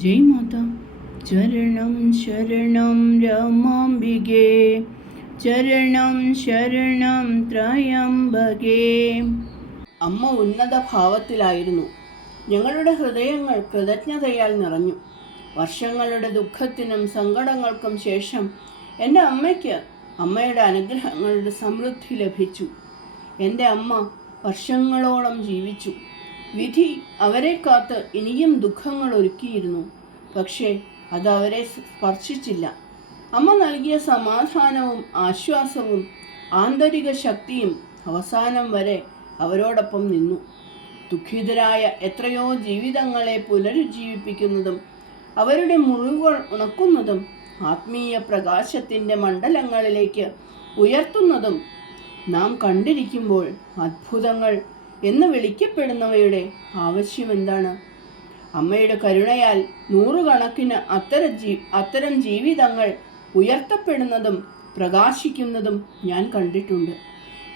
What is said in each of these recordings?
ജയ് മാതാ ചരണം ശരണം രമാംബികേ ചരണം ശരണം ത്രയംബകേ. അമ്മ ഉന്നത ഭാവത്തിലായിരുന്നു. ഞങ്ങളുടെ ഹൃദയങ്ങൾ കൃതജ്ഞതയാൽ നിറഞ്ഞു. വർഷങ്ങളുടെ ദുഃഖത്തിനും സങ്കടങ്ങൾക്കും ശേഷം എന്റെ അമ്മയ്ക്ക് അമ്മയുടെ അനുഗ്രഹങ്ങളുടെ സമൃദ്ധി ലഭിച്ചു. എന്റെ അമ്മ വർഷങ്ങളോളം ജീവിച്ചു. വിധി അവരെ കാത്ത് ഇനിയും ദുഃഖങ്ങൾ ഒരുക്കിയിരുന്നു. പക്ഷേ അത് അവരെ സ്പർശിച്ചില്ല. അമ്മ നൽകിയ സമാധാനവും ആശ്വാസവും ആന്തരിക ശക്തിയും അവസാനം വരെ അവരോടൊപ്പം നിന്നു. ദുഃഖിതരായ എത്രയോ ജീവിതങ്ങളെ പുനരുജ്ജീവിപ്പിക്കുന്നതും അവരുടെ മുറിവുകൾ ഉണക്കുന്നതും ആത്മീയ പ്രകാശത്തിന്റെ മണ്ഡലങ്ങളിലേക്ക് ഉയർത്തുന്നതും നാം കണ്ടിരിക്കുമ്പോൾ അത്ഭുതങ്ങൾ എന്ന് വിളിക്കപ്പെടുന്നവയുടെ ആവശ്യം എന്താണ്? അമ്മയുടെ കരുണയാൽ നൂറുകണക്കിന് അത്തരം ജീ അത്തരം ജീവിതങ്ങൾ ഉയർത്തപ്പെടുന്നതും പ്രകാശിക്കുന്നതും ഞാൻ കണ്ടിട്ടുണ്ട്.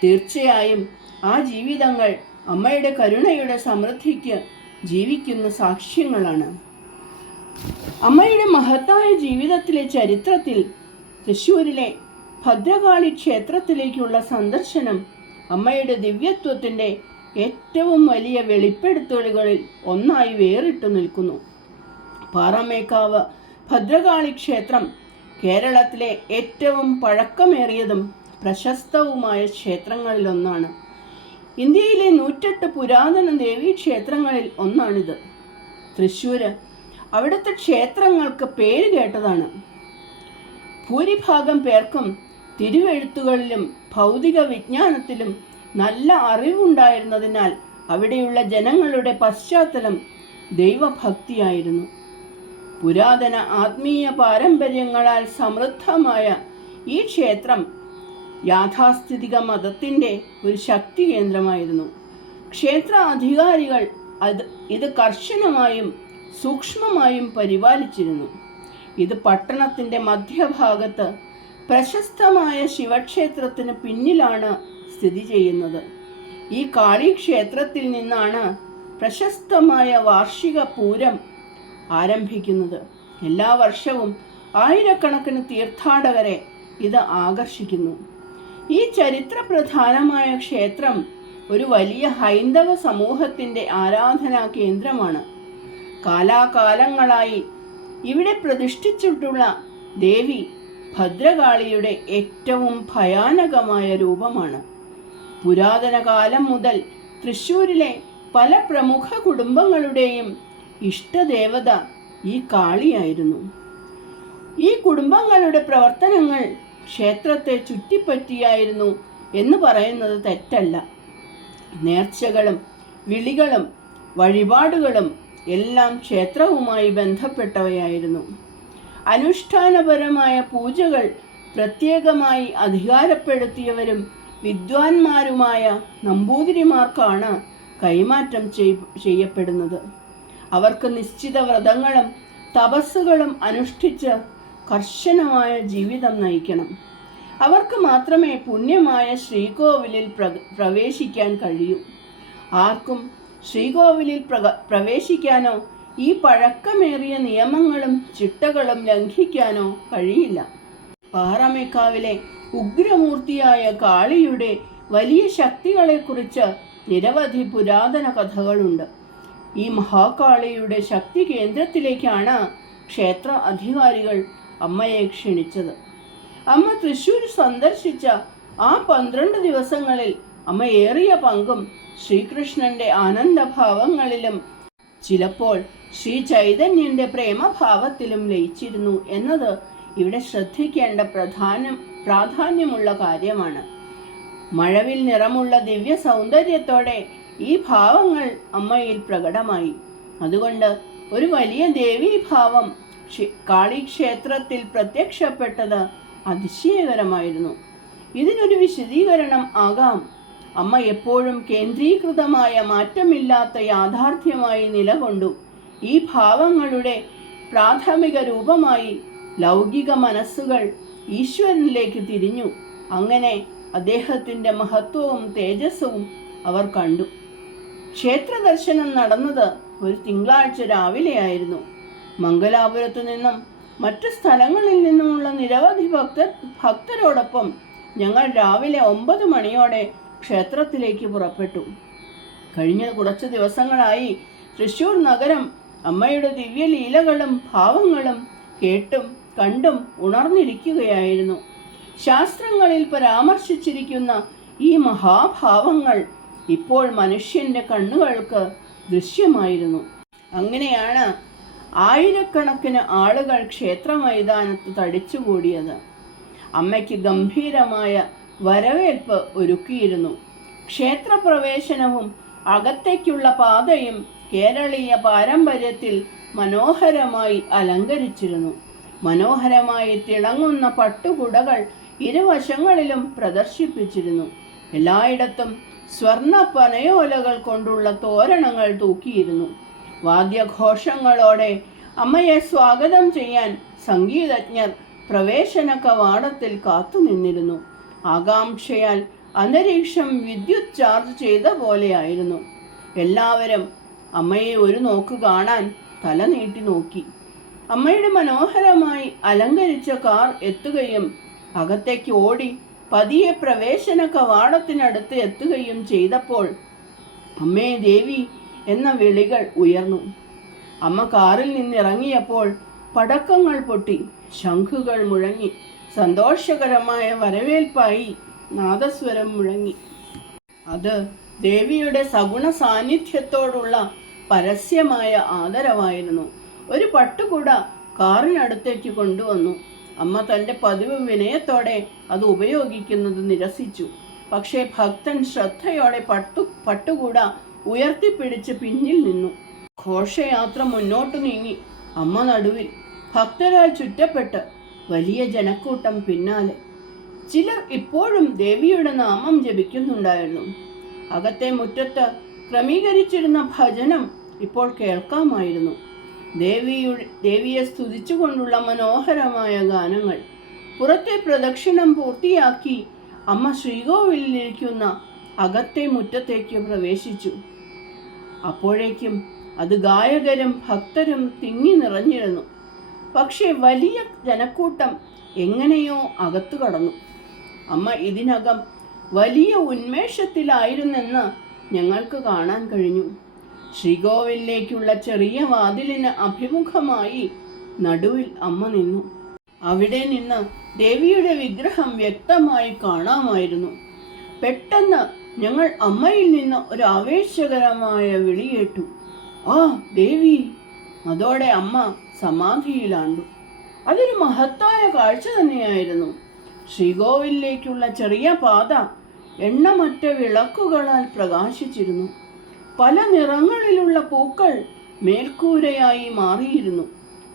തീർച്ചയായും ആ ജീവിതങ്ങൾ അമ്മയുടെ കരുണയുടെ സമൃദ്ധിക്ക് ജീവിക്കുന്ന സാക്ഷ്യങ്ങളാണ്. അമ്മയുടെ മഹത്തായ ജീവിതത്തിലെ ചരിത്രത്തിൽ തൃശ്ശൂരിലെ ഭദ്രകാളി ക്ഷേത്രത്തിലേക്കുള്ള സന്ദർശനം അമ്മയുടെ ദിവ്യത്വത്തിന്റെ ഏറ്റവും വലിയ വെളിപ്പെടുത്തലുകളിൽ ഒന്നായി വേറിട്ടു നിൽക്കുന്നു. പാറമേക്കാവ് ഭദ്രകാളി ക്ഷേത്രം കേരളത്തിലെ ഏറ്റവും പഴക്കമേറിയതും പ്രശസ്തവുമായ ക്ഷേത്രങ്ങളിലൊന്നാണ്. ഇന്ത്യയിലെ നൂറ്റെട്ട് പുരാതന ദേവീക്ഷേത്രങ്ങളിൽ ഒന്നാണിത്. തൃശ്ശൂർ അവിടുത്തെ ക്ഷേത്രങ്ങൾക്ക് പേര് കേട്ടതാണ്. ഭൂരിഭാഗം പേർക്കും തിരുവെഴുത്തുകളിലും ഭൗതിക വിജ്ഞാനത്തിലും നല്ല അറിവുണ്ടായിരുന്നതിനാൽ അവിടെയുള്ള ജനങ്ങളുടെ പശ്ചാത്തലം ദൈവഭക്തിയായിരുന്നു. പുരാതന ആത്മീയ പാരമ്പര്യങ്ങളാൽ സമൃദ്ധമായ ഈ ക്ഷേത്രം യാഥാസ്ഥിതിക മതത്തിന്റെ ഒരു ശക്തി കേന്ദ്രമായിരുന്നു. ക്ഷേത്ര അധികാരികൾ അത് ഇത് കർശനമായും സൂക്ഷ്മമായും പരിപാലിച്ചിരുന്നു. ഇത് പട്ടണത്തിന്റെ മധ്യഭാഗത്ത് പ്രശസ്തമായ ശിവക്ഷേത്രത്തിന് പിന്നിലാണ് സ്ഥിതി ചെയ്യുന്നത്. ഈ കാളി ക്ഷേത്രത്തിൽ നിന്നാണ് പ്രശസ്തമായ വാർഷിക പൂരം ആരംഭിക്കുന്നത്. എല്ലാ വർഷവും ആയിരക്കണക്കിന് തീർത്ഥാടകരെ ഇത് ആകർഷിക്കുന്നു. ഈ ചരിത്ര പ്രധാനമായ ക്ഷേത്രം ഒരു വലിയ ഹൈന്ദവ സമൂഹത്തിന്റെ ആരാധനാ കേന്ദ്രമാണ്. കാലാകാലങ്ങളായി ഇവിടെ പ്രതിഷ്ഠിച്ചിട്ടുള്ള ദേവി ഭദ്രകാളിയുടെ ഏറ്റവും ഭയാനകമായ രൂപമാണ്. പുരാതന കാലം മുതൽ തൃശ്ശൂരിലെ പല പ്രമുഖ കുടുംബങ്ങളുടെയും ഇഷ്ടദേവത ഈ കാളിയായിരുന്നു. ഈ കുടുംബങ്ങളുടെ പ്രവർത്തനങ്ങൾ ക്ഷേത്രത്തെ ചുറ്റിപ്പറ്റിയായിരുന്നു എന്ന് പറയുന്നത് തെറ്റല്ല. നേർച്ചകളും വിളികളും വഴിപാടുകളും എല്ലാം ക്ഷേത്രവുമായി ബന്ധപ്പെട്ടവയായിരുന്നു. അനുഷ്ഠാനപരമായ പൂജകൾ പ്രത്യേകമായി അധികാരപ്പെടുത്തിയവരും വിദ്വാൻമാരുമായ നമ്പൂതിരിമാർക്കാണ് കൈമാറ്റം ചെയ്യപ്പെടുന്നത്. അവർക്ക് നിശ്ചിത വ്രതങ്ങളും തപസ്സുകളും അനുഷ്ഠിച്ച് കർശനമായ ജീവിതം നയിക്കണം. അവർക്ക് മാത്രമേ പുണ്യമായ ശ്രീകോവിലിൽ പ്രവേശിക്കാൻ കഴിയൂ. ആർക്കും ശ്രീകോവിലിൽ പ്രവേശിക്കാനോ ഈ പഴക്കമേറിയ നിയമങ്ങളും ചിട്ടകളും ലംഘിക്കാനോ കഴിയില്ല. പാറമേക്കാവിലെ ഉഗ്രമൂർത്തിയായ കാളിയുടെ വലിയ ശക്തികളെക്കുറിച്ച് നിരവധി പുരാതന കഥകളുണ്ട്. ഈ മഹാകാളിയുടെ ശക്തി കേന്ദ്രത്തിലേക്കാണ് ക്ഷേത്ര അധികാരികൾ അമ്മയെ ക്ഷണിച്ചത്. അമ്മ തൃശ്ശൂർ സന്ദർശിച്ച ആ പന്ത്രണ്ട് ദിവസങ്ങളിൽ അമ്മ ഏറിയ പങ്കും ശ്രീകൃഷ്ണന്റെ ആനന്ദഭാവങ്ങളിലും ചിലപ്പോൾ ശ്രീ ചൈതന്യന്റെ പ്രേമഭാവത്തിലും ലയിച്ചിരുന്നു എന്നത് ഇവിടെ ശ്രദ്ധിക്കേണ്ട പ്രധാനം പ്രാധാന്യമുള്ള കാര്യമാണ്. മഴവിൽ നിറമുള്ള ദിവ്യ സൗന്ദര്യത്തോടെ ഈ ഭാവങ്ങൾ അമ്മയിൽ പ്രകടമായി. അതുകൊണ്ട് ഒരു വലിയ ദേവീഭാവം കാളിക്ഷേത്രത്തിൽ പ്രത്യക്ഷപ്പെട്ടത് അതിശയകരമായിരുന്നു. ഇതിനൊരു വിശദീകരണം ആകാം. അമ്മ എപ്പോഴും കേന്ദ്രീകൃതമായ മാറ്റമില്ലാത്ത യാഥാർത്ഥ്യമായി നിലകൊണ്ടു. ഈ ഭാവങ്ങളുടെ പ്രാഥമിക രൂപമായി ലൗകിക മനസ്സുകൾ ഈശ്വരനിലേക്ക് തിരിഞ്ഞു. അങ്ങനെ അദ്ദേഹത്തിന്റെ മഹത്വവും തേജസ്സവും അവർ കണ്ടു. ക്ഷേത്ര ദർശനം നടന്നത് ഒരു തിങ്കളാഴ്ച രാവിലെയായിരുന്നു മംഗലാപുരത്തു നിന്നും മറ്റു സ്ഥലങ്ങളിൽ നിന്നുമുള്ള നിരവധി ഭക്തർ ഭക്തരോടൊപ്പം ഞങ്ങൾ രാവിലെ ഒമ്പത് മണിയോടെ ക്ഷേത്രത്തിലേക്ക് പുറപ്പെട്ടു. കഴിഞ്ഞ കുറച്ച് ദിവസങ്ങളായി തൃശൂർ നഗരം അമ്മയുടെ ദിവ്യലീലകളും ഭാവങ്ങളും കേട്ടും കണ്ടും ഉണർന്നിരിക്കുകയായിരുന്നു. ശാസ്ത്രങ്ങളിൽ പരാമർശിച്ചിരിക്കുന്ന ഈ മഹാഭാവങ്ങൾ ഇപ്പോൾ മനുഷ്യന്റെ കണ്ണുകൾക്ക് ദൃശ്യമായിരുന്നു. അങ്ങനെയാണ് ആയിരക്കണക്കിന് ആളുകൾ ക്ഷേത്ര മൈതാനത്ത് തടിച്ചുകൂടിയത്. അമ്മയ്ക്ക് ഗംഭീരമായ വരവേൽപ്പ് ഒരുക്കിയിരുന്നു. ക്ഷേത്രപ്രവേശനവും അകത്തേക്കുള്ള പാതയും കേരളീയ പാരമ്പര്യത്തിൽ മനോഹരമായി അലങ്കരിച്ചിരുന്നു. മനോഹരമായി തിളങ്ങുന്ന പട്ടുകുടകൾ ഇരുവശങ്ങളിലും പ്രദർശിപ്പിച്ചിരുന്നു. എല്ലായിടത്തും സ്വർണ പനയോലകൾ കൊണ്ടുള്ള തോരണങ്ങൾ തൂക്കിയിരുന്നു. വാദ്യഘോഷങ്ങളോടെ അമ്മയെ സ്വാഗതം ചെയ്യാൻ സംഗീതജ്ഞർ പ്രവേശന കവാടത്തിൽ കാത്തുനിന്നിരുന്നു. ആകാംക്ഷയാൽ അന്തരീക്ഷം വിദ്യുത് ചാർജ് ചെയ്ത പോലെയായിരുന്നു. എല്ലാവരും അമ്മയെ ഒരു നോക്ക് കാണാൻ തല നീട്ടി നോക്കി. അമ്മയുടെ മനോഹരമായി അലങ്കരിച്ച കാർ എത്തുകയും അകത്തേക്ക് ഓടി പതിയെ പ്രവേശന കവാടത്തിനടുത്ത് എത്തുകയും ചെയ്തപ്പോൾ അമ്മേ ദേവി എന്ന വിളികൾ ഉയർന്നു. അമ്മ കാറിൽ നിന്നിറങ്ങിയപ്പോൾ പടക്കങ്ങൾ പൊട്ടി ശംഖുകൾ മുഴങ്ങി സന്തോഷകരമായ വരവേൽപ്പായി നാദസ്വരം മുഴങ്ങി. അത് ദേവിയുടെ സഗുണ സാന്നിധ്യത്തോടുള്ള പരസ്യമായ ആദരവായിരുന്നു. ഒരു പട്ടുകുട കാറിനടുത്തേക്ക് കൊണ്ടുവന്നു. അമ്മ തന്റെ പതിവ് വിനയത്തോടെ അത് ഉപയോഗിക്കുന്നത് നിരസിച്ചു. പക്ഷേ ഭക്തൻ ശ്രദ്ധയോടെ പട്ടു പട്ടുകൂട ഉയർത്തിപ്പിടിച്ച് പിന്നിൽ നിന്നു. ഘോഷയാത്ര മുന്നോട്ടു നീങ്ങി. അമ്മ നടുവിൽ ഭക്തരാൽ ചുറ്റപ്പെട്ട് വലിയ ജനക്കൂട്ടം പിന്നാലെ. ചിലർ ഇപ്പോഴും ദേവിയുടെ നാമം ജപിക്കുന്നുണ്ടായിരുന്നു. അകത്തെ മുറ്റത്ത് ക്രമീകരിച്ചിരുന്ന ഭജനം ഇപ്പോൾ കേൾക്കാമായിരുന്നു. ദേവിയെ സ്തുതിച്ചുകൊണ്ടുള്ള മനോഹരമായ ഗാനങ്ങൾ. പുറത്തെ പ്രദക്ഷിണം പൂർത്തിയാക്കി അമ്മ ശ്രീകോവിലിരിക്കുന്ന അകത്തെ മുറ്റത്തേക്ക് പ്രവേശിച്ചു. അപ്പോഴേക്കും അത് ഗായകരും ഭക്തരും തിങ്ങി നിറഞ്ഞിരുന്നു. പക്ഷേ വലിയ ജനക്കൂട്ടം എങ്ങനെയോ അകത്തു കടന്നു. അമ്മ ഇതിനകം വലിയ ഉന്മേഷത്തിലായിരുന്നെന്ന് ഞങ്ങൾക്ക് കാണാൻ കഴിഞ്ഞു. ശ്രീകോവിലേക്കുള്ള ചെറിയ വാതിലിന് അഭിമുഖമായി നടുവിൽ അമ്മ നിന്നു. അവിടെ നിന്ന് ദേവിയുടെ വിഗ്രഹം വ്യക്തമായി കാണാമായിരുന്നു. പെട്ടെന്ന് ഞങ്ങൾ അമ്മയിൽ നിന്ന് ഒരു ആവേശകരമായ വിളിയേറ്റു ആ ദേവി. അതോടെ അമ്മ സമാധിയിലാണ്ടു. അതൊരു മഹത്തായ കാഴ്ച തന്നെയായിരുന്നു. ശ്രീകോവിലേക്കുള്ള ചെറിയ പാത എണ്ണമറ്റ വിളക്കുകളാൽ പ്രകാശിച്ചിരുന്നു. പല നിറങ്ങളിലുള്ള പൂക്കൾ മേൽക്കൂരയായി മാറിയിരുന്നു.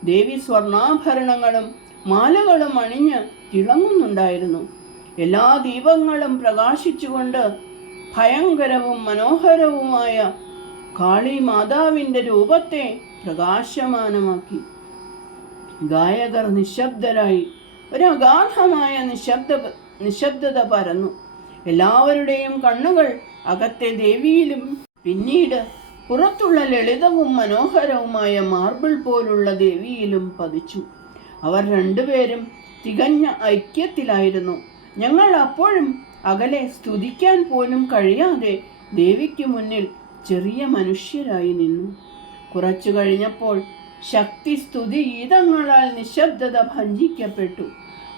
ദേവി സ്വർണാഭരണങ്ങളും മാലകളും അണിഞ്ഞ് തിളങ്ങുന്നുണ്ടായിരുന്നു. എല്ലാ ദീപങ്ങളും പ്രകാശിച്ചുകൊണ്ട് ഭയങ്കരവും മനോഹരവുമായ കാളി മാതാവിന്റെ രൂപത്തെ പ്രകാശമാനമാക്കി. ഗായകർ നിശബ്ദരായി ഒരു അഗാധമായ നിശബ്ദ നിശബ്ദത പരന്നു. എല്ലാവരുടെയും കണ്ണുകൾ അകത്തെ ദേവിയിലും പിന്നീട് പുറത്തുള്ള ലളിതവും മനോഹരവുമായ മാർബിൾ പോലുള്ള ദേവിയിലും പതിച്ചു. അവർ രണ്ടുപേരും തികഞ്ഞ ഐക്യത്തിലായിരുന്നു. ഞങ്ങൾ അപ്പോഴും അകലെ സ്തുതിക്കാൻ പോലും കഴിയാതെ ദേവിക്ക് മുന്നിൽ ചെറിയ മനുഷ്യരായി നിന്നു. കുറച്ചു കഴിഞ്ഞപ്പോൾ ശക്തി സ്തുതി ഗീതങ്ങളാൽ നിശബ്ദത ഭഞ്ജിക്കപ്പെട്ടു.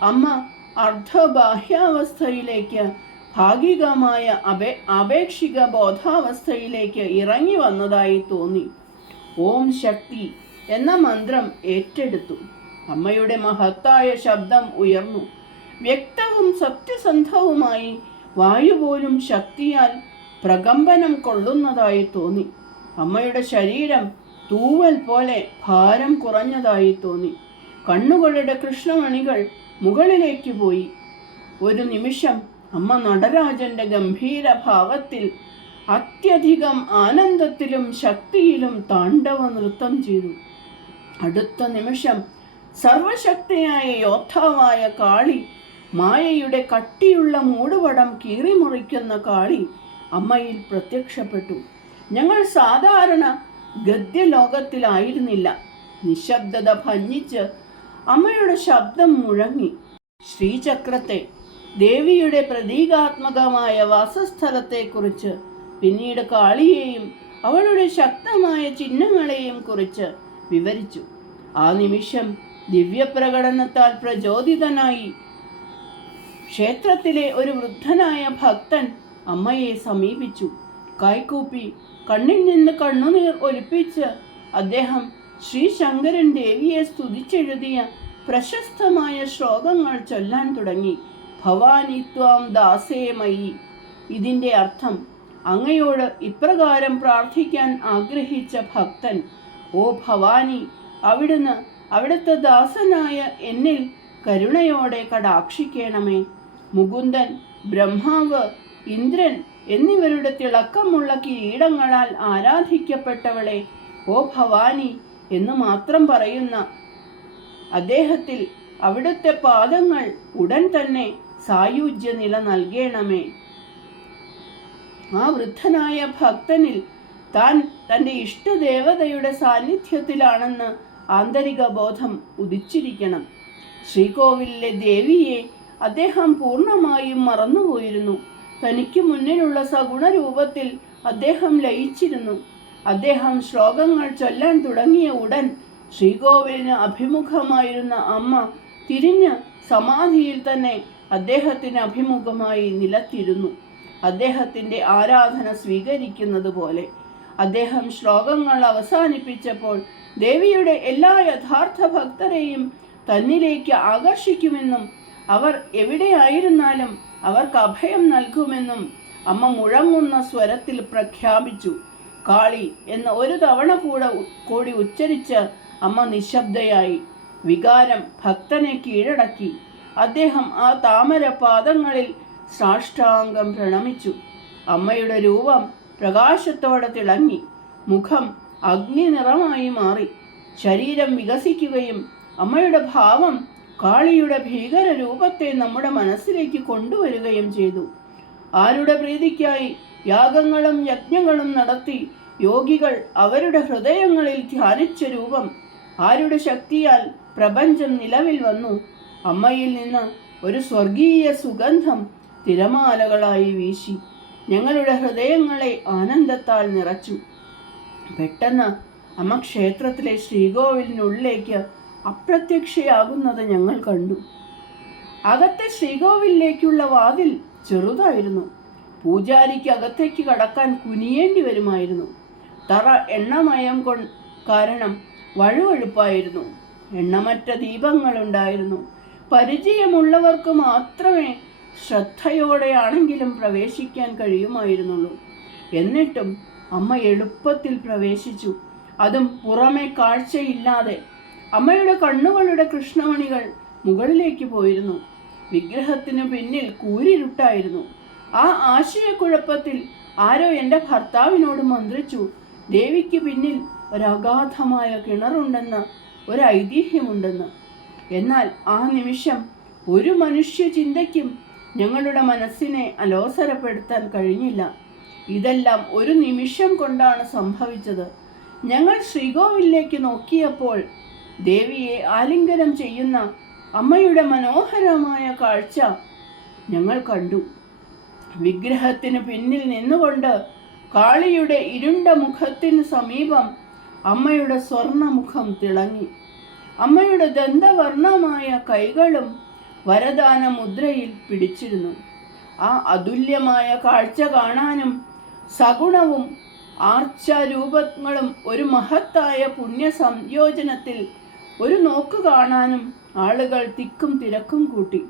അമ്മ അർദ്ധബാഹ്യാവസ്ഥയിലേക്ക് ഭാഗികമായ അപേ ആപേക്ഷിക ബോധാവസ്ഥയിലേക്ക് ഇറങ്ങി വന്നതായി തോന്നി. ഓം ശക്തി എന്ന മന്ത്രം ഏറ്റെടുത്തു. അമ്മയുടെ മഹത്തായ ശബ്ദം ഉയർന്നു. വ്യക്തവും സത്യസന്ധവുമായി വായു പോലും ശക്തിയാൽ പ്രകമ്പനം കൊള്ളുന്നതായി തോന്നി. അമ്മയുടെ ശരീരം തൂവൽ പോലെ ഭാരം കുറഞ്ഞതായി തോന്നി. കണ്ണുകളുടെ കൃഷ്ണമണികൾ മുകളിലേക്ക് പോയി. ഒരു നിമിഷം അമ്മ നടരാജന്റെ ഗംഭീര ഭാവത്തിൽ അത്യധികം ആനന്ദത്തിലും ശക്തിയിലും താണ്ഡവ നൃത്തം ചെയ്തു. അടുത്ത നിമിഷം സർവശക്തിയായ യോദ്ധാവായ കാളി മായയുടെ കട്ടിയുള്ള മൂടുപടം കീറിമുറിക്കുന്ന കാളി അമ്മയിൽ പ്രത്യക്ഷപ്പെട്ടു. ഞങ്ങൾ സാധാരണ ഗദ്യലോകത്തിലായിരുന്നില്ല. നിശബ്ദത ഭഞ്ഞിച്ച് അമ്മയുടെ ശബ്ദം മുഴങ്ങി. ശ്രീചക്രത്തെ ദേവിയുടെ പ്രതീകാത്മകമായ വാസസ്ഥലത്തെക്കുറിച്ച് പിന്നീട് കാളിയെയും അവളുടെ ശക്തമായ ചിഹ്നങ്ങളെയും കുറിച്ച് വിവരിച്ചു. ആ നിമിഷം ദിവ്യപ്രകടനത്താൽ പ്രചോദിതനായി ക്ഷേത്രത്തിലെ ഒരു വൃദ്ധനായ ഭക്തൻ അമ്മയെ സമീപിച്ചു. കൈകൂപ്പി കണ്ണിൽ നിന്ന് കണ്ണുനീർ ഒലിപ്പിച്ച് അദ്ദേഹം ശ്രീ ശങ്കരൻ ദേവിയെ സ്തുതിച്ചെഴുതിയ പ്രശസ്തമായ ശ്ലോകങ്ങൾ ചൊല്ലാൻ തുടങ്ങി. ഭവാനി ത്വാം ദാസേമയി ഇതിന്റെ അർത്ഥം അങ്ങയോട് ഇപ്രകാരം പ്രാർത്ഥിക്കാൻ ആഗ്രഹിച്ച ഭക്തൻ ഓ ഭവാനി അവിടുന്ന് അവിടുത്തെ ദാസനായ എന്നിൽ കരുണയോടെ കടാക്ഷിക്കണമേ. മുകുന്ദൻ ബ്രഹ്മാവ് ഇന്ദ്രൻ എന്നിവരുടെ തിളക്കമുള്ള കിരീടങ്ങളാൽ ആരാധിക്കപ്പെട്ടവളെ ഓ ഭവാനി എന്ന് മാത്രം പറയുന്ന അദ്ദേഹത്തിൽ അവിടുത്തെ പാദങ്ങൾ ഉടൻ തന്നെ സായുജ്യ നില നൽകണമേ. ആ വൃദ്ധനായ ഭക്തനിൽ താൻ തന്റെ ഇഷ്ടദേവതയുടെ സാന്നിധ്യത്തിലാണെന്ന് ആന്തരിക ബോധം ഉദിച്ചിരിക്കണം. ശ്രീകോവിലിലെ ദേവിയെ അദ്ദേഹം പൂർണമായും മറന്നുപോയിരുന്നു. തനിക്ക് മുന്നിലുള്ള സഗുണരൂപത്തിൽ അദ്ദേഹം ലയിച്ചിരുന്നു. അദ്ദേഹം ശ്ലോകങ്ങൾ ചൊല്ലാൻ തുടങ്ങിയ ഉടൻ ശ്രീകോവിലിന് അഭിമുഖമായിരുന്ന അമ്മ തിരിഞ്ഞ് സമാധിയിൽ തന്നെ അദ്ദേഹത്തിന് അഭിമുഖമായി നിലത്തിരുന്നു. അദ്ദേഹത്തിന്റെ ആരാധന സ്വീകരിക്കുന്നത് പോലെ. അദ്ദേഹം ശ്ലോകങ്ങൾ അവസാനിപ്പിച്ചപ്പോൾ ദേവിയുടെ എല്ലാ യഥാർത്ഥ ഭക്തരെയും തന്നിലേക്ക് ആകർഷിക്കുമെന്നും അവർ എവിടെയായിരുന്നാലും അവർക്ക് അഭയം നൽകുമെന്നും അമ്മ മുഴങ്ങുന്ന സ്വരത്തിൽ പ്രഖ്യാപിച്ചു. കാളി എന്ന ഒരു തവണ കൂടെ കൂടി ഉച്ചരിച്ച് അമ്മ നിശബ്ദയായി. വികാരം ഭക്തനെ കീഴടക്കി. അദ്ദേഹം ആ താമര പാദങ്ങളിൽ സാഷ്ടാംഗം പ്രണമിച്ചു. അമ്മയുടെ രൂപം പ്രകാശത്തോടെ തിളങ്ങി. മുഖം അഗ്നി നിറമായി മാറി. ശരീരം വികസിക്കുകയും അമ്മയുടെ ഭാവം കാളിയുടെ ഭീകര രൂപത്തെ നമ്മുടെ മനസ്സിലേക്ക് കൊണ്ടുവരികയും ചെയ്തു. ആരുടെ പ്രീതിക്കായി യാഗങ്ങളും യജ്ഞങ്ങളും നടത്തി യോഗികൾ അവരുടെ ഹൃദയങ്ങളിൽ ധ്യാനിച്ച രൂപം ആരുടെ ശക്തിയാൽ പ്രപഞ്ചം നിലവിൽ വന്നു. അമ്മയിൽ നിന്ന് ഒരു സ്വർഗീയ സുഗന്ധം തിരമാലകളായി വീശി ഞങ്ങളുടെ ഹൃദയങ്ങളെ ആനന്ദത്താൽ നിറച്ചു. പെട്ടെന്ന് അമ്മ ക്ഷേത്രത്തിലെ ശ്രീകോവിലിനുള്ളിലേക്ക് അപ്രത്യക്ഷയാകുന്നത് ഞങ്ങൾ കണ്ടു. അകത്തെ ശ്രീകോവിലേക്കുള്ള വാതിൽ ചെറുതായിരുന്നു. പൂജാരിക്ക് അകത്തേക്ക് കടക്കാൻ കുനിയേണ്ടി വരുമായിരുന്നു. തറ എണ്ണമയം കൊ കാരണം വഴുവഴുപ്പായിരുന്നു. എണ്ണമറ്റ ദീപങ്ങളുണ്ടായിരുന്നു. പരിചയമുള്ളവർക്ക് മാത്രമേ ശ്രദ്ധയോടെയാണെങ്കിലും പ്രവേശിക്കാൻ കഴിയുമായിരുന്നുള്ളൂ. എന്നിട്ടും അമ്മ എളുപ്പത്തിൽ പ്രവേശിച്ചു. അതും പുറമെ കാഴ്ചയില്ലാതെ അമ്മയുടെ കണ്ണുകളുടെ കൃഷ്ണമണികൾ മുകളിലേക്ക് പോയിരുന്നു. വിഗ്രഹത്തിനു പിന്നിൽ കൂരിരുട്ടായിരുന്നു. ആ ആശയക്കുഴപ്പത്തിൽ ആരോ എന്റെ ഭർത്താവിനോട് മന്ത്രിച്ചു ദേവിക്ക് പിന്നിൽ ഒരഗാധമായ കിണറുണ്ടെന്ന് ഒരു ഐതിഹ്യമുണ്ടെന്ന്. എന്നാൽ ആ നിമിഷം ഒരു മനുഷ്യ ചിന്തയ്ക്കും ഞങ്ങളുടെ മനസ്സിനെ അലോസരപ്പെടുത്താൻ കഴിഞ്ഞില്ല. ഇതെല്ലാം ഒരു നിമിഷം കൊണ്ടാണ് സംഭവിച്ചത്. ഞങ്ങൾ ശ്രീകോവിലേക്ക് നോക്കിയപ്പോൾ ദേവിയെ ആലിംഗനം ചെയ്യുന്ന അമ്മയുടെ മനോഹരമായ കാഴ്ച ഞങ്ങൾ കണ്ടു. വിഗ്രഹത്തിന് പിന്നിൽ നിന്നുകൊണ്ട് കാളിയുടെ ഇരുണ്ട മുഖത്തിന് സമീപം അമ്മയുടെ സ്വർണമുഖം തിളങ്ങി. അമ്മയുടെ ദന്തവർണമായ കൈകളും വരദാന മുദ്രയിൽ പിടിച്ചിരുന്നു. ആ അതുല്യമായ കാഴ്ച കാണാനും സഗുണവും ആർച്ചാരൂപങ്ങളും ഒരു മഹത്തായ പുണ്യ സംയോജനത്തിൽ ഒരു നോക്ക് കാണാനും ആളുകൾ തിക്കും തിരക്കും കൂട്ടി.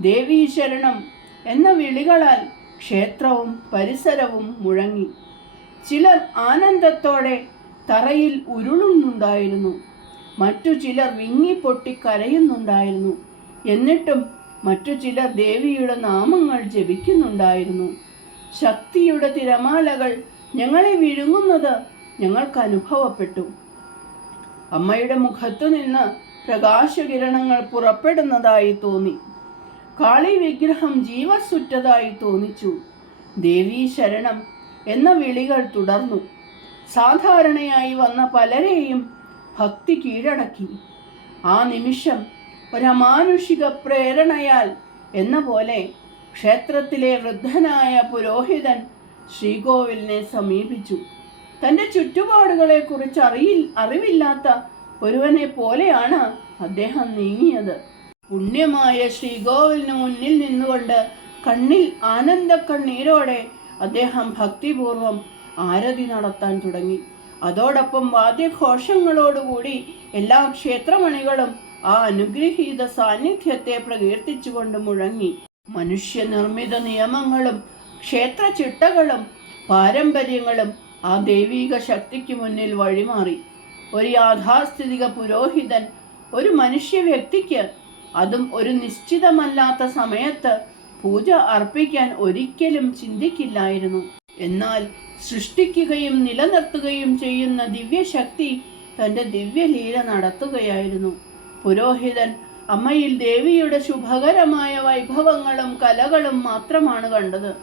ദേവീശരണം എന്ന വിളികളാൽ ക്ഷേത്രവും പരിസരവും മുഴങ്ങി. ചിലർ ആനന്ദത്തോടെ തറയിൽ ഉരുളുന്നുണ്ടായിരുന്നു. മറ്റു ചിലർ വിങ്ങിപ്പൊട്ടി കരയുന്നുണ്ടായിരുന്നു. എന്നിട്ടും മറ്റു ചിലർ ദേവിയുടെ നാമങ്ങൾ ജപിക്കുന്നുണ്ടായിരുന്നു. ശക്തിയുടെ തിരമാലകൾ ഞങ്ങളെ വിഴുങ്ങുന്നത് ഞങ്ങൾക്ക് അനുഭവപ്പെട്ടു. അമ്മയുടെ മുഖത്തു നിന്ന് പ്രകാശകിരണങ്ങൾ പുറപ്പെടുന്നതായി തോന്നി. കാളി വിഗ്രഹം ജീവസുറ്റതായി തോന്നിച്ചു. ദേവീ ശരണം എന്ന വിളികൾ തുടർന്നു. സാധാരണയായി വന്ന പലരെയും ഭക്തി കീഴടക്കി. ആ നിമിഷം ഒരമാനുഷിക പ്രേരണയാൽ എന്ന പോലെ ക്ഷേത്രത്തിലെ വൃദ്ധനായ പുരോഹിതൻ ശ്രീകോവിലിനെ സമീപിച്ചു. തന്റെ ചുറ്റുപാടുകളെക്കുറിച്ച് അറിയി അറിവില്ലാത്ത ഒരുവനെ പോലെയാണ് അദ്ദേഹം നീങ്ങിയത്. പുണ്യമായ ശ്രീകോവിലിന് മുന്നിൽ നിന്നുകൊണ്ട് കണ്ണിൽ ആനന്ദക്കണ്ണീരോടെ അദ്ദേഹം ഭക്തിപൂർവം ആരതി നടത്താൻ തുടങ്ങി. അതോടൊപ്പം വാദ്യഘോഷങ്ങളോടുകൂടി എല്ലാ ക്ഷേത്രമണികളും ആ അനുഗ്രഹീത സാന്നിധ്യത്തെ പ്രകീർത്തിച്ചുകൊണ്ട് മുഴങ്ങി. മനുഷ്യനിർമ്മിത നിയമങ്ങളും ക്ഷേത്ര ചിട്ടകളും പാരമ്പര്യങ്ങളും ആ ദൈവീക ശക്തിക്ക് മുന്നിൽ വഴിമാറി. ഒരു യാഥാസ്ഥിതിക പുരോഹിതൻ ഒരു മനുഷ്യ വ്യക്തിക്ക് അതും ഒരു നിശ്ചിതമല്ലാത്ത സമയത്ത് പൂജ അർപ്പിക്കാൻ ഒരിക്കലും ചിന്തിക്കില്ലായിരുന്നു. എന്നാൽ സൃഷ്ടിക്കുകയും നിലനിർത്തുകയും ചെയ്യുന്ന ദിവ്യശക്തി തന്റെ ദിവ്യലീല നടത്തുകയായിരുന്നു. പുരോഹിതൻ അമ്മയിൽ ദേവിയുടെ ശുഭകരമായ വൈഭവങ്ങളും കലകളും മാത്രമാണ് കണ്ടത്.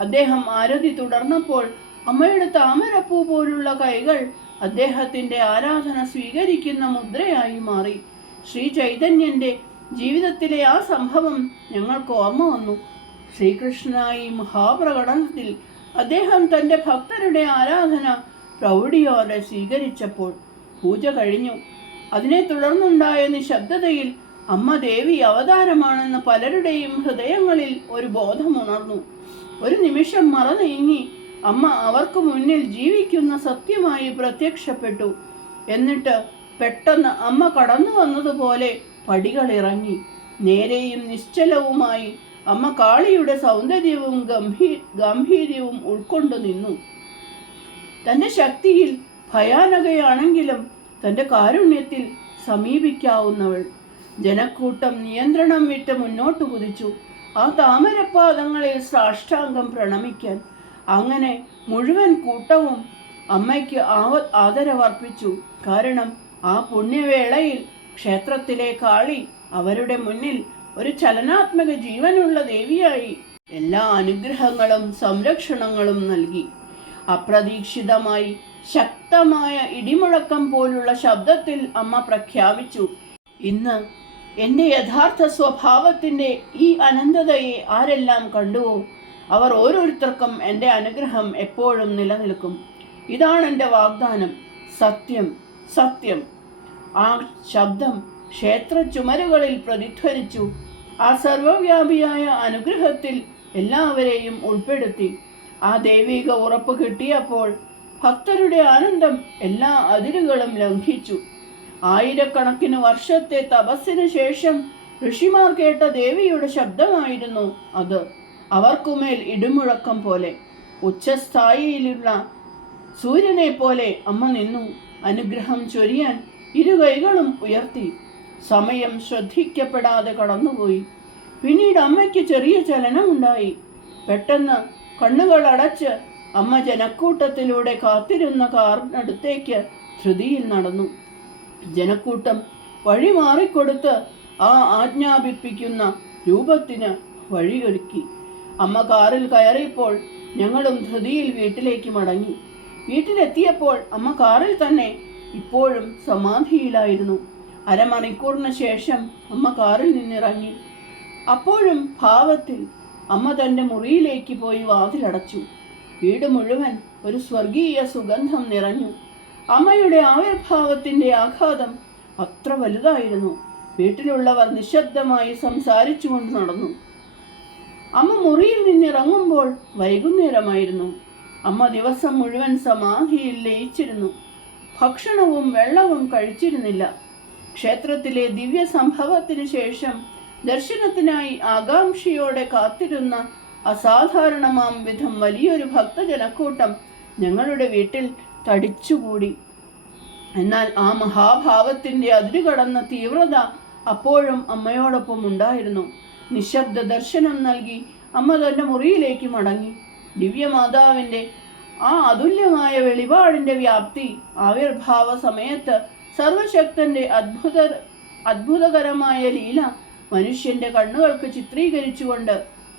അദ്ദേഹം ആരതി തുടർന്നപ്പോൾ അമ്മയുടെ താമരപ്പൂ പോലുള്ള കൈകൾ അദ്ദേഹത്തിന്റെ ആരാധന സ്വീകരിക്കുന്ന മുദ്രയായി മാറി. ശ്രീ ചൈതന്യന്റെ ജീവിതത്തിലെ ആ സംഭവം ഞങ്ങൾക്ക് ഓർമ്മ വന്നു. ശ്രീകൃഷ്ണനായി മഹാപ്രകടനത്തിൽ അദ്ദേഹം തന്റെ ഭക്തരുടെ ആരാധന പ്രൗഢിയോടെ സ്വീകരിച്ചപ്പോൾ പൂജ കഴിഞ്ഞു. അതിനെ തുടർന്നുണ്ടായ നിശബ്ദതയിൽ അമ്മ ദേവി അവതാരമാണെന്ന് പലരുടെയും ഹൃദയങ്ങളിൽ ഒരു ബോധമുണർന്നു. ഒരു നിമിഷം മറ നീങ്ങി അമ്മ അവർക്ക് മുന്നിൽ ജീവിക്കുന്ന സത്യമായി പ്രത്യക്ഷപ്പെട്ടു. എന്നിട്ട് പെട്ടെന്ന് അമ്മ കടന്നു വന്നതുപോലെ പടികളിറങ്ങി. നേരെയും നിശ്ചലവുമായി അമ്മ കാളിയുടെ സൗന്ദര്യവും ഗംഭീ ഗംഭീര്യവും ഉൾക്കൊണ്ടു നിന്നു. തന്റെ ശക്തിയിൽ ഭയാനകയാണെങ്കിലും തന്റെ കാരുണ്യത്തിൽ സമീപിക്കാവുന്നവൾ. ജനക്കൂട്ടം നിയന്ത്രണം വിട്ട് മുന്നോട്ട് കുതിച്ചു. ആ താമരപാദങ്ങളിൽ സാഷ്ടാംഗം പ്രണമിക്കാൻ അങ്ങനെ മുഴുവൻ കൂട്ടവും അമ്മയ്ക്ക് ആവ ആദരവർപ്പിച്ചു. കാരണം ആ പുണ്യവേളയിൽ ക്ഷേത്രത്തിലെ കാളി അവരുടെ മുന്നിൽ ഒരു ചലനാത്മക ജീവനുള്ള ദേവിയായി എല്ലാ അനുഗ്രഹങ്ങളും സംരക്ഷണങ്ങളും നൽകി. അപ്രതീക്ഷിതമായി ശക്തമായ ഇടിമുഴക്കം പോലുള്ള ശബ്ദത്തിൽ അമ്മ പ്രഖ്യാപിച്ചു ഇന്ന് എന്റെ യഥാർത്ഥ സ്വഭാവത്തിന്റെ ഈ അനന്തതയെ ആരെല്ലാം കണ്ടുവോ അവർ ഓരോരുത്തർക്കും എന്റെ അനുഗ്രഹം എപ്പോഴും നിലനിൽക്കും. ഇതാണ് എന്റെ വാഗ്ദാനം. സത്യം സത്യം. ആ ശബ്ദം ക്ഷേത്ര ചുമരുകളിൽ പ്രതിധ്വനിച്ചു. ആ സർവവ്യാപിയായ അനുഗ്രഹത്തിൽ എല്ലാവരെയും ഉൾപ്പെടുത്തി. ആ ദൈവിക ഉറപ്പ് കിട്ടിയപ്പോൾ ഭക്തരുടെ ആനന്ദം എല്ലാ അതിരുകളും ലംഘിച്ചു. ആയിരക്കണക്കിന് വർഷത്തെ തപസ്സിന് ശേഷം ഋഷിമാർ കേട്ട ദേവിയുടെ ശബ്ദമായിരുന്നു അത്. അവർക്കുമേൽ ഇടിമുഴക്കം പോലെ ഉച്ചസ്ഥായിയിലുള്ള സൂര്യനെ പോലെ അമ്മ നിന്നു. അനുഗ്രഹം ചൊരിയാൻ ഇരുകൈകളും ഉയർത്തി. സമയം ശ്രദ്ധിക്കപ്പെടാതെ കടന്നുപോയി. പിന്നീട് അമ്മയ്ക്ക് ചെറിയ ചലനമുണ്ടായി. പെട്ടെന്ന് കണ്ണുകൾ അടച്ച് അമ്മ ജനക്കൂട്ടത്തിലൂടെ കാത്തിരുന്ന കാറിനടുത്തേക്ക് ധൃതിയിൽ നടന്നു. ജനക്കൂട്ടം വഴി മാറിക്കൊടുത്ത് ആ ആജ്ഞാപിപ്പിക്കുന്ന രൂപത്തിന് വഴിയൊരുക്കി. അമ്മ കാറിൽ കയറിയപ്പോൾ ഞങ്ങളും ധൃതിയിൽ വീട്ടിലേക്ക് മടങ്ങി. വീട്ടിലെത്തിയപ്പോൾ അമ്മ കാറിൽ തന്നെ ഇപ്പോഴും സമാധിയിലായിരുന്നു. അരമണിക്കൂറിന് ശേഷം അമ്മ കാറിൽ നിന്നിറങ്ങി. അപ്പോഴും ഭാവത്തിൽ അമ്മ തന്റെ മുറിയിലേക്ക് പോയി വാതിലടച്ചു. വീട് മുഴുവൻ ഒരു സ്വർഗീയ സുഗന്ധം നിറഞ്ഞു. അമ്മയുടെ ആവിർഭാവത്തിന്റെ ആഘാതം അത്ര വലുതായിരുന്നു. വീട്ടിലുള്ളവർ നിശബ്ദമായി സംസാരിച്ചുകൊണ്ട് നടന്നു. അമ്മ മുറിയിൽ നിന്നിറങ്ങുമ്പോൾ വൈകുന്നേരമായിരുന്നു. അമ്മ ദിവസം മുഴുവൻ സമാധിയിൽ ലയിച്ചിരുന്നു. ഭക്ഷണവും വെള്ളവും കഴിച്ചിരുന്നില്ല. ക്ഷേത്രത്തിലെ ദിവ്യ സംഭവത്തിനു ശേഷം ദർശനത്തിനായി ആകാംക്ഷയോടെ കാത്തിരുന്ന അസാധാരണമാം വിധം വലിയൊരു ഭക്തജനക്കൂട്ടം ഞങ്ങളുടെ വീട്ടിൽ തടിച്ചുകൂടി. എന്നാൽ ആ മഹാഭാവത്തിന്റെ അതിരുകടന്ന തീവ്രത അപ്പോഴും അമ്മയോടൊപ്പം ഉണ്ടായിരുന്നു. നിശബ്ദ ദർശനം നൽകി അമ്മ തന്റെ മുറിയിലേക്ക് മടങ്ങി. ദിവ്യമാതാവിന്റെ ആ അതുല്യമായ വെളിപാടിന്റെ വ്യാപ്തി ആവിർഭാവ സമയത്ത് സർവശക്തന്റെ അത്ഭുത അത്ഭുതകരമായ ലീല മനുഷ്യന്റെ കണ്ണുകൾക്ക് ചിത്രീകരിച്ചുകൊണ്ട്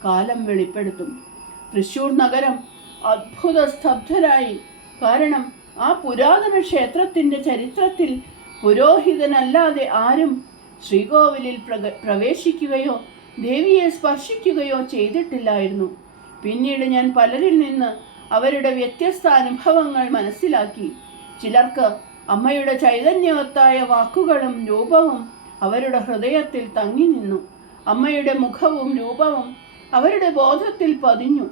കാലം വെളിപ്പെടുത്തും. തൃശൂർ നഗരം അത്ഭുത സ്തബ്ധരായി കാരണം ആ പുരാതന ക്ഷേത്രത്തിന്റെ ചരിത്രത്തിൽ പുരോഹിതനല്ലാതെ ആരും ശ്രീകോവിലിൽ പ്രവേശിക്കുകയോ ദേവിയെ സ്പർശിക്കുകയോ ചെയ്തിട്ടില്ലായിരുന്നു. പിന്നീട് ഞാൻ പലരിൽ നിന്ന് അവരുടെ വ്യത്യസ്ത അനുഭവങ്ങൾ മനസ്സിലാക്കി. ചിലർക്ക് അമ്മയുടെ ചൈതന്യവത്തായ വാക്കുകളും രൂപവും അവരുടെ ഹൃദയത്തിൽ തങ്ങി നിന്നു. അമ്മയുടെ മുഖവും രൂപവും അവരുടെ ബോധത്തിൽ പതിഞ്ഞു.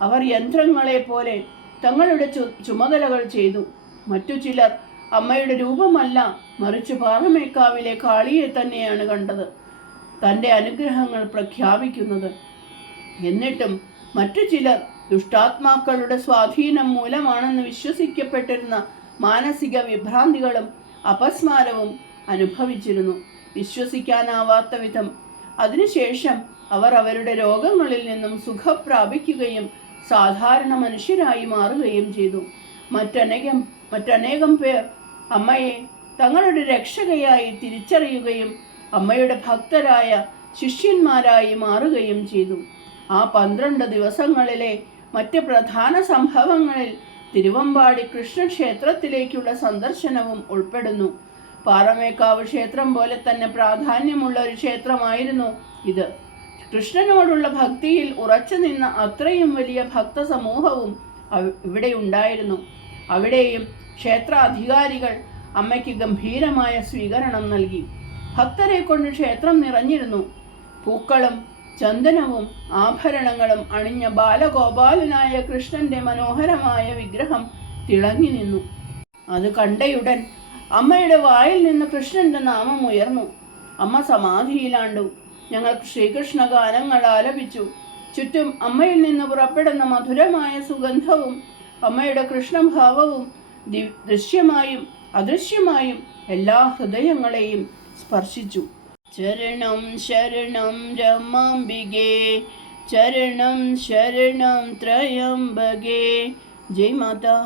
അവർ യന്ത്രങ്ങളെ പോലെ തങ്ങളുടെ ചുമതലകൾ ചെയ്തു. മറ്റു ചിലർ അമ്മയുടെ രൂപമല്ല മറിച്ച് പാറമേക്കാവിലെ കാളിയെ തന്നെയാണ് കണ്ടത്. തന്റെ അനുഗ്രഹങ്ങൾ പ്രഖ്യാപിക്കുന്നത്. എന്നിട്ടും മറ്റു ചിലർ ദുഷ്ടാത്മാക്കളുടെ സ്വാധീനം മൂലമാണെന്ന് വിശ്വസിക്കപ്പെട്ടിരുന്ന മാനസിക വിഭ്രാന്തികളും അപസ്മാരവും അനുഭവിച്ചിരുന്നു. വിശ്വസിക്കാനാവാത്ത വിധം. അതിനുശേഷം അവർ അവരുടെ രോഗങ്ങളിൽ നിന്നും സുഖം പ്രാപിക്കുകയും സാധാരണ മനുഷ്യരായി മാറുകയും ചെയ്തു. മറ്റനേകം മറ്റനേകം പേർ അമ്മയെ തങ്ങളുടെ രക്ഷകയായി തിരിച്ചറിയുകയും അമ്മയുടെ ഭക്തരായ ശിഷ്യന്മാരായി മാറുകയും ചെയ്തു. ആ പന്ത്രണ്ട് ദിവസങ്ങളിലെ മറ്റ് പ്രധാന സംഭവങ്ങളിൽ തിരുവമ്പാടി കൃഷ്ണക്ഷേത്രത്തിലേക്കുള്ള സന്ദർശനവും ഉൾപ്പെടുന്നു. പാറമേക്കാവ് ക്ഷേത്രം പോലെ തന്നെ പ്രാധാന്യമുള്ള ഒരു ക്ഷേത്രമായിരുന്നു ഇത്. കൃഷ്ണനോടുള്ള ഭക്തിയിൽ ഉറച്ചു നിന്ന അത്രയും വലിയ ഭക്ത സമൂഹവും ഇവിടെ ഉണ്ടായിരുന്നു അവിടെയും ക്ഷേത്രാധികാരികൾ അമ്മയ്ക്ക് ഗംഭീരമായ സ്വീകരണം നൽകി. ഭക്തരെ കൊണ്ട് ക്ഷേത്രം നിറഞ്ഞിരുന്നു. പൂക്കളും ചന്ദനവും ആഭരണങ്ങളും അണിഞ്ഞ ബാലഗോപാലനായ കൃഷ്ണന്റെ മനോഹരമായ വിഗ്രഹം തിളങ്ങി നിന്നു. അത് കണ്ടയുടൻ അമ്മയുടെ വായിൽ നിന്ന് കൃഷ്ണന്റെ നാമം ഉയർന്നു. അമ്മ സമാധിയിലാണ്ടു. ഞങ്ങൾ ശ്രീകൃഷ്ണ ഗാനങ്ങൾ ആലപിച്ചു. ചുറ്റും അമ്മയിൽ നിന്ന് പുറപ്പെടുന്ന മധുരമായ സുഗന്ധവും അമ്മയുടെ കൃഷ്ണഭാവവും ദൃശ്യമായും അദൃശ്യമായും എല്ലാ ഹൃദയങ്ങളെയും സ്പർശിച്ചു. ചരണം ശരണം രമാംബികേ ചരണം ശരണം ത്രയംബകേ ജയ് മാതാ